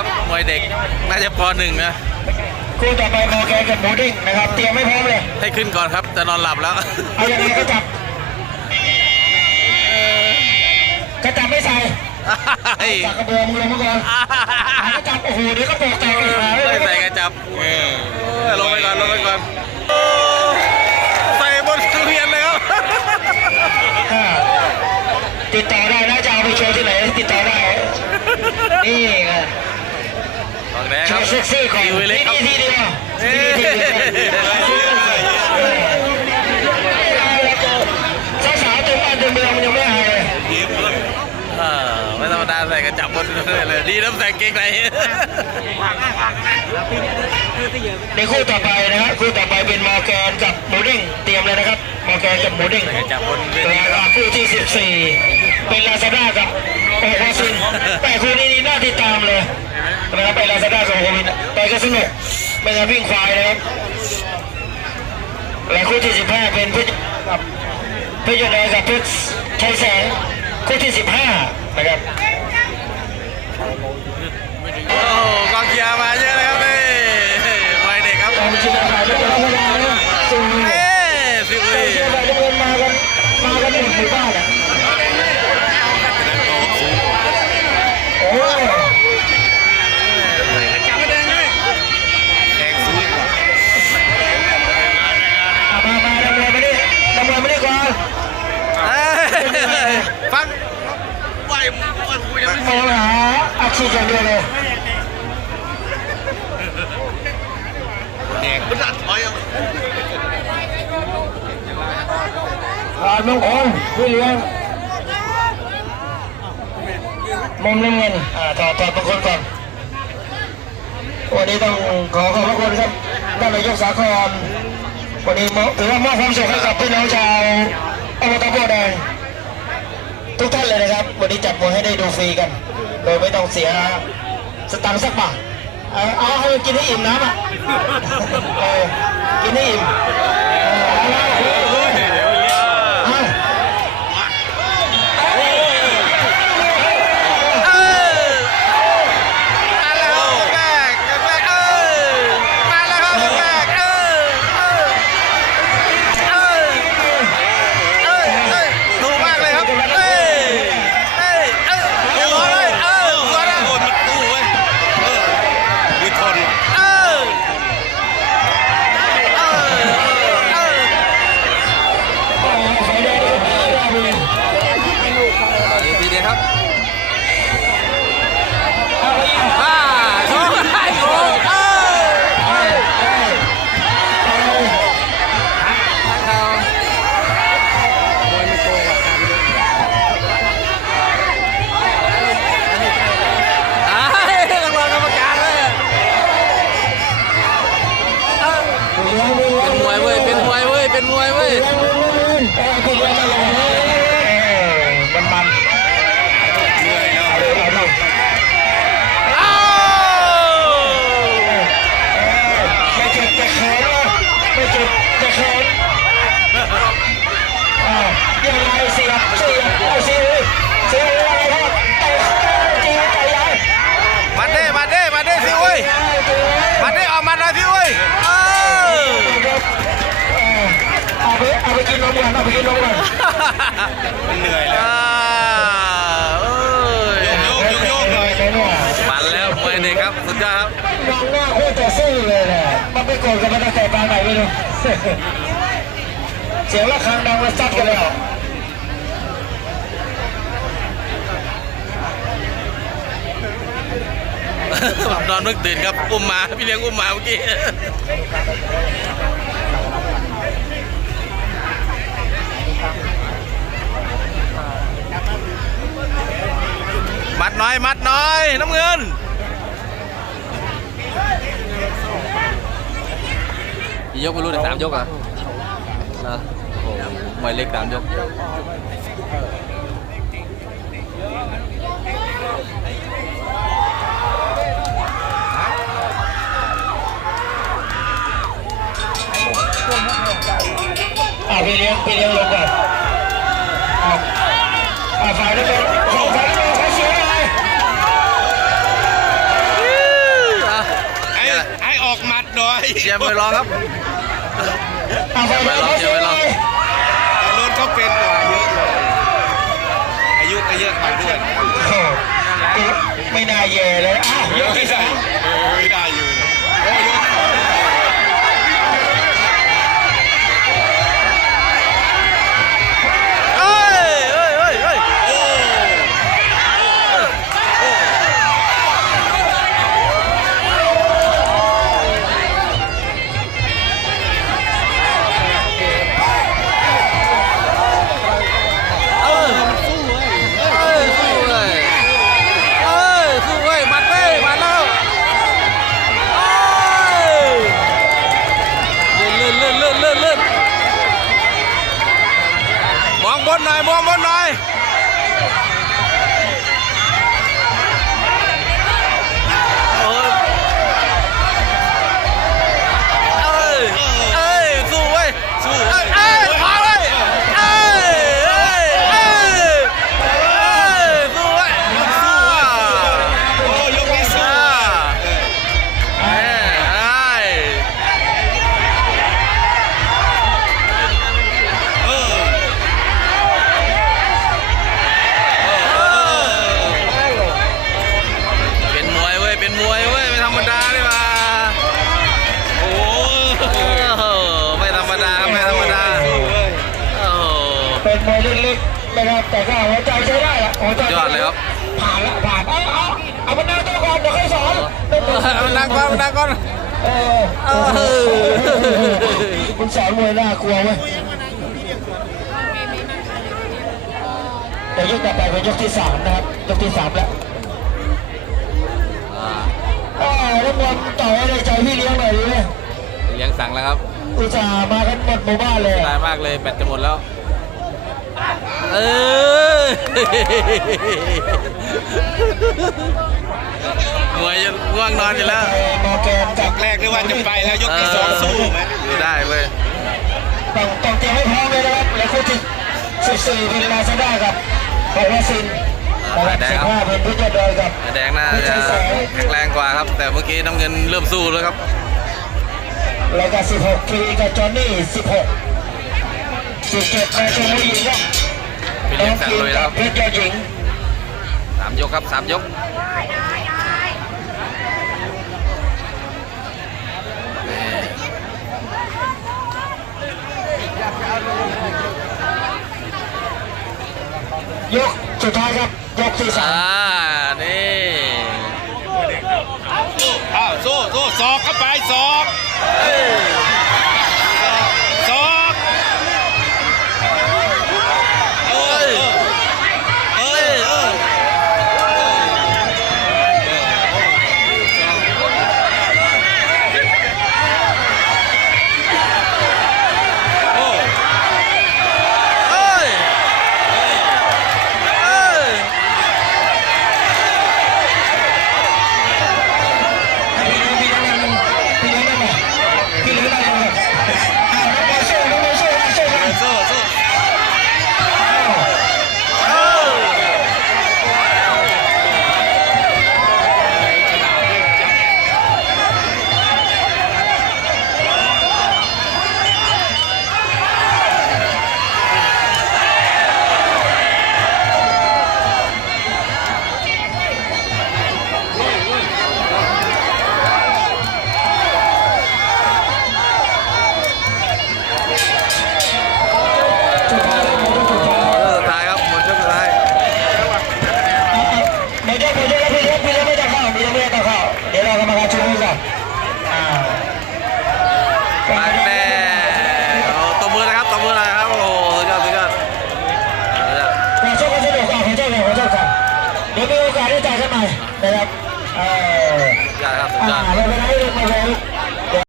ครับมวยเด็กน่าจะปหนึ่งนะคู่ต่อไปมอแกนกับหมูเด้งนะครับ เตรียมไม่พร้อมเลย ให้ขึ้นก่อนครับจะนอนหลับแล้วเอาอย่างไรก็จับก็จับไม่ใส่จากกระเบือมึงลงมาก่อนหาก็จับโอ้โหเดี๋ยวก็ตกแตกเลยหาไม่ใส่กระจับ กแดงโชครับว์เซ็กซี่ของคิวเล็กที่ครับนี่ที่เดียวเอ้ที่ยนี่ที่เดียวสาวๆตัวบ้านตัวเมืองมันยังไม่หายเลยอ่าไม่ธรรมดาใส่กระจับบนทุเรียนเลยดีน้ำใส่เกงในในคู่ต่อไปนะครับคู่ต่อไปเป็นมอร์แกนกับหมูเด้งเตรียมเลยนะครับ มอร์แกนกับหมูเด้งใส่กระจับบนเวแล้ทีวก็คู่ที่ 14 เป็นลาซาด้ากับโอโฮซินแต่คู่นี้นี่น่าติดตามเลยนะครับไปลาซาด้ากับโอโฮซินไปก็สนุกเป็นการวิ่งควายนะครับและคู่ที่ 15 เป็นเพชรกับเพชรยนต์กับเพชรชัยแสงคู่ที่ 15 นะครับ ไหวคุยยังไม่มองหาอักฉีดอย่างเดียวเลยแดงมันดันถอยอะผ่านมงคลพี่เลี้ยงมุมน้ำเงินอ่าต่อต่อบางคนก่อนวันนี้ต้องขอขอบพระคุณครับท่านนายกสาครวันนี้ถือว่ามอบความสุขให้กับพี่น้องชาวอบตบัวแดง ทุกท่านเลยนะครับ วันนี้จัดมวยให้ได้ดูฟรีกัน โดยไม่ต้องเสียสตังค์สักบาทเอาเอาให้กินให้อิ่มน้ำอะกินให้อิ่ม เไปกินนมก่อนมันเหนื่อยแล้วเอ้ยโยกโยกเลยเนี่ยมันแล้วมวยเด็กครับสุดยอดครับมองหน้าโคตรต่อสู้เลยแหละมันไปโกรธกันมาตั้งแต่ปางไหนไม่รู้เสียงระฆังดังมาซัดกันแล้วผมนอนเพิ่งตื่นครับอุ้มหมาพี่เลี้ยงอุ้มหมาเมื่อกี้ มัดน้อย มัดน้อย น้ำเงินกี่ยกไม่รู้แต่สามยกอะนะโอ้โหมวยเล็กสามยกอ่าพี่เลี้ยงพี่เลี้ยงลงก่อนอ่าอ่าฝ่ายนั้นเป็นฝ่ายนั้นเป็นเขาเสียอะไร เชียร์มวยรองครับเอาไปเลยเดี๋ยวไปลองเอาโดนเขาเป็นกว่าเยอะเลยอายุก็เยอะกว่าด้วยโอ้โหไม่น่าแย่เลยอ้าวยกที่สองไม่ได้อยู่ อ เป็นมวยเล็กๆนะครับแต่ก็หัวใจใช้ได้อะหัวใจยอดเลยครับผ่านละผ่านเอาเอาเอามันนั่งตัวก่อนเดี๋ยวค่อยสอนมันดังก่อนมันดังก่อนเออเออคุณสอนมวยน่ากลัวเว้ยแต่ยกต่อไปเป็นยกที่สามนะครับยกที่สามแล้วอ่าแล้วบอลต่อยให้ได้ใจพี่เลี้ยงหน่อยดิเว้ยเลี้ยงสั่งแล้วครับอุตส่าห์มากันหมดหมู่บ้านเลยได้มากเลยแบตจะหมดแล้ว เออมวยจะง่วงนอนอยู่แล้วมอร์แกกแรกนึกว่าจะไปแล้วยกที่สองสู้ไหมอยู่ได้เว้ยต้องต้องเตรียมให้พร้อมเลยนะครับและคู่ที่สิบสี่เป็นลาซาด้ากับบอกว่าซินนะครับแดงน่าจะแข็งแรงกว่าครับ แต่เมื่อกี้น้ำเงินเริ่มสู้แล้วครับแล้วก็สิบหกครีกับจอนนี่สิบหกสิบเจ็ดมาชมผู้หญิงครับพี่ะ ยงสั่งเลยนะครับเพชรยอดหญิงสามยกครับสามยกยกสุดท้ายครับ ต้อง